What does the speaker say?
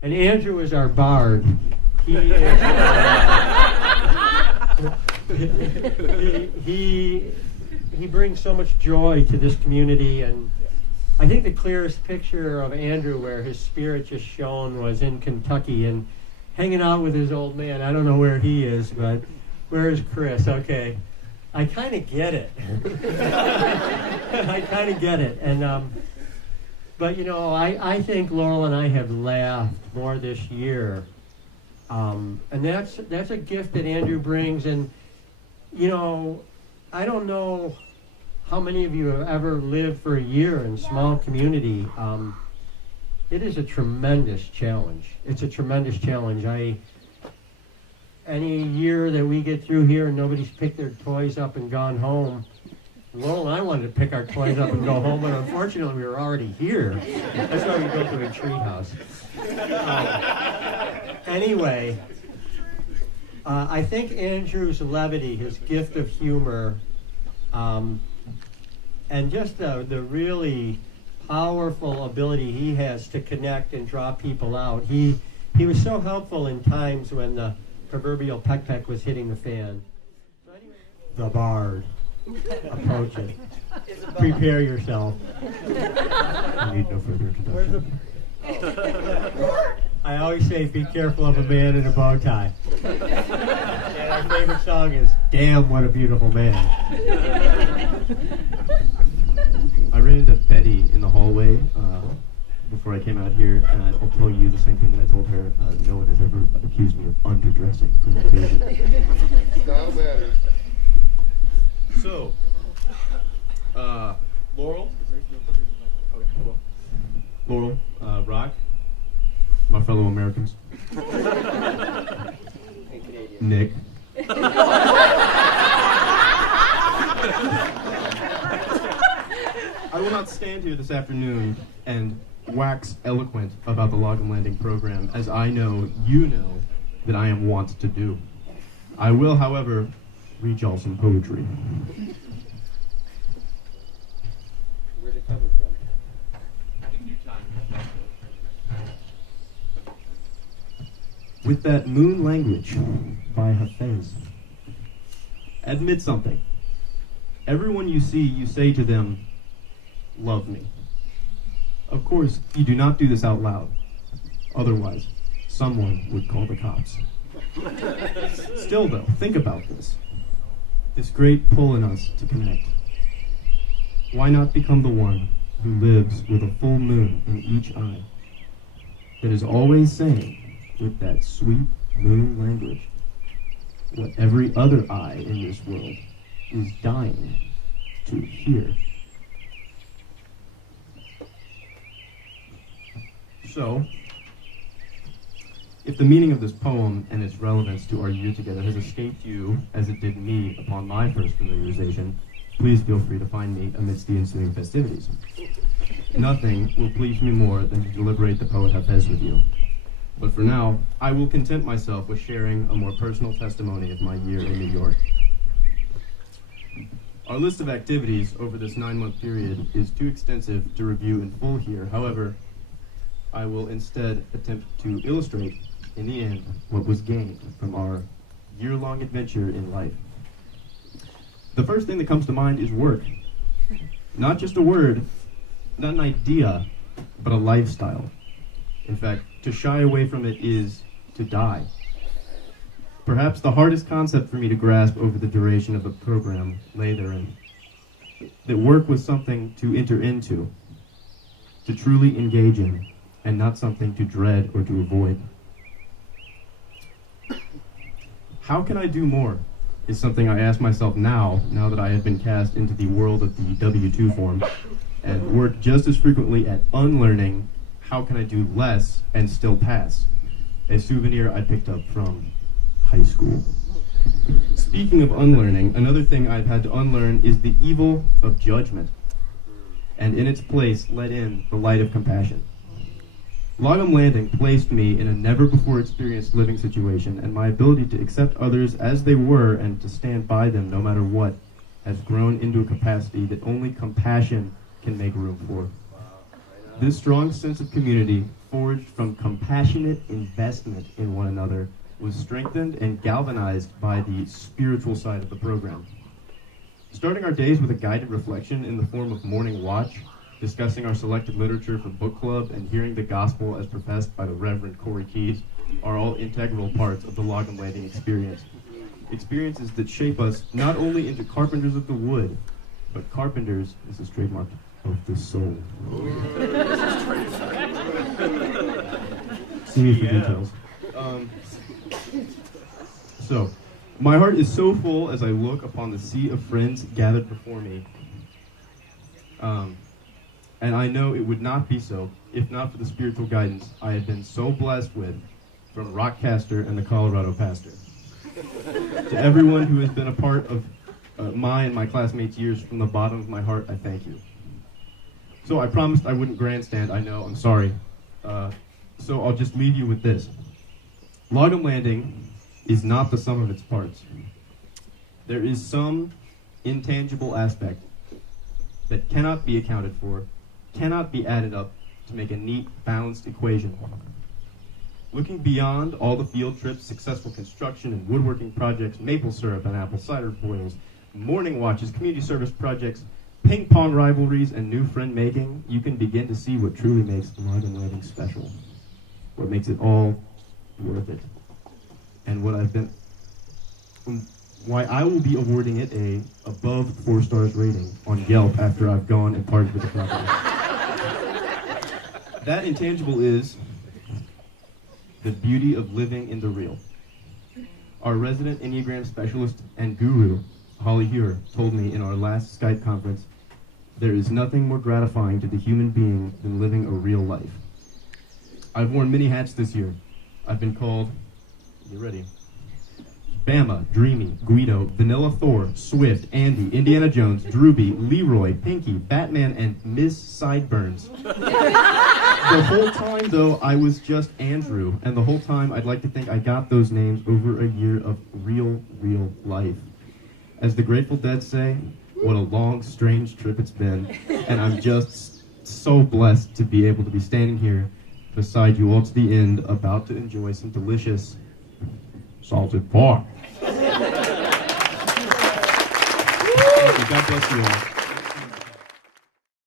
And Andrew is our bard. He is, he brings so much joy to this community, and I think the clearest picture of Andrew where his spirit just shone was in Kentucky and hanging out with his old man. I don't know where he is, but where's Chris? Okay. I kind of get it. I kind of get it. And but you know, I think Laurel and I have laughed more this year. And that's a gift that Andrew brings. And you know, I don't know how many of you have ever lived for a year in a small community. It is a tremendous challenge. It's a tremendous challenge. Any year that we get through here and nobody's picked their toys up and gone home, Laurel and I wanted to pick our toys up and go home, but unfortunately we were already here. That's why we go to a tree house. Anyway, I think Andrew's levity, his gift of humor, and just the really powerful ability he has to connect and draw people out. He was so helpful in times when the proverbial peck was hitting the fan. So anyway, the bard. Approach it. Prepare yourself. I need no further introduction. I always say, be careful of a man in a bow tie. And our favorite song is, Damn, What a Beautiful Man. I ran into Betty in the hallway before I came out here, and I'll tell you the same thing that I told her. No one has ever accused me of underdressing for the occasion. Style matters. So, Laurel, Rock, my fellow Americans, Nick. I will not stand here this afternoon and wax eloquent about the Lagom Landing program, as I know you know that I am wont to do. I will, however, read y'all some poetry. Where's it coming from? With that moon language by Hafez. Admit something. Everyone you see, you say to them, love me. Of course, you do not do this out loud. Otherwise, someone would call the cops. Still though, think about this. This great pull in us to connect. Why not become the one who lives with a full moon in each eye, that is always saying, with that sweet moon language, what every other eye in this world is dying to hear. So, if the meaning of this poem and its relevance to our year together has escaped you, as it did me upon my first familiarization, please feel free to find me amidst the ensuing festivities. Nothing will please me more than to deliberate the poet Hafez with you. But for now, I will content myself with sharing a more personal testimony of my year in New York. Our list of activities over this 9-month period is too extensive to review in full here. However, I will instead attempt to illustrate, in the end, what was gained from our year-long adventure in life. The first thing that comes to mind is work. Not just a word, not an idea, but a lifestyle. In fact, to shy away from it is to die. Perhaps the hardest concept for me to grasp over the duration of the program lay therein. That work was something to enter into, to truly engage in, and not something to dread or to avoid. How can I do more is something I ask myself now that I have been cast into the world of the W-2 form, and work just as frequently at unlearning how can I do less and still pass, a souvenir I picked up from high school. Speaking of unlearning, another thing I've had to unlearn is the evil of judgment, and in its place let in the light of compassion. Lagom Landing placed me in a never-before-experienced living situation, and my ability to accept others as they were and to stand by them no matter what has grown into a capacity that only compassion can make room for. This strong sense of community, forged from compassionate investment in one another, was strengthened and galvanized by the spiritual side of the program. Starting our days with a guided reflection in the form of morning watch, discussing our selected literature for book club, and hearing the gospel as professed by the Reverend Corey Keyes are all integral parts of the Lagom Landing experience. Experiences that shape us not only into carpenters of the wood, but carpenters, this is trademarked, of the soul. See me for details. So, my heart is so full as I look upon the sea of friends gathered before me. And I know it would not be so if not for the spiritual guidance I have been so blessed with from Rockcaster and the Colorado pastor. To everyone who has been a part of my and my classmates' years, from the bottom of my heart, I thank you. So I promised I wouldn't grandstand, I know, I'm sorry. So I'll just leave you with this. Lagom Landing is not the sum of its parts. There is some intangible aspect that cannot be accounted for, cannot be added up to make a neat, balanced equation. Looking beyond all the field trips, successful construction and woodworking projects, maple syrup and apple cider boils, morning watches, community service projects, ping pong rivalries, and new friend making, you can begin to see what truly makes Lagom Landing special. What makes it all worth it. And why I will be awarding it a above 4 stars rating on Yelp after I've gone and parted with the property. That intangible is the beauty of living in the real. Our resident Enneagram specialist and guru, Holly Hewer, told me in our last Skype conference, there is nothing more gratifying to the human being than living a real life. I've worn many hats this year. I've been called, you ready? Bama, Dreamy, Guido, Vanilla Thor, Swift, Andy, Indiana Jones, Drewby, Leroy, Pinky, Batman, and Miss Sideburns. The whole time, though, I was just Andrew, and the whole time I'd like to think I got those names over a year of real life. As the Grateful Dead say, what a long, strange trip it's been, and I'm just so blessed to be able to be standing here beside you all to the end, about to enjoy some delicious salted pork. God bless you all.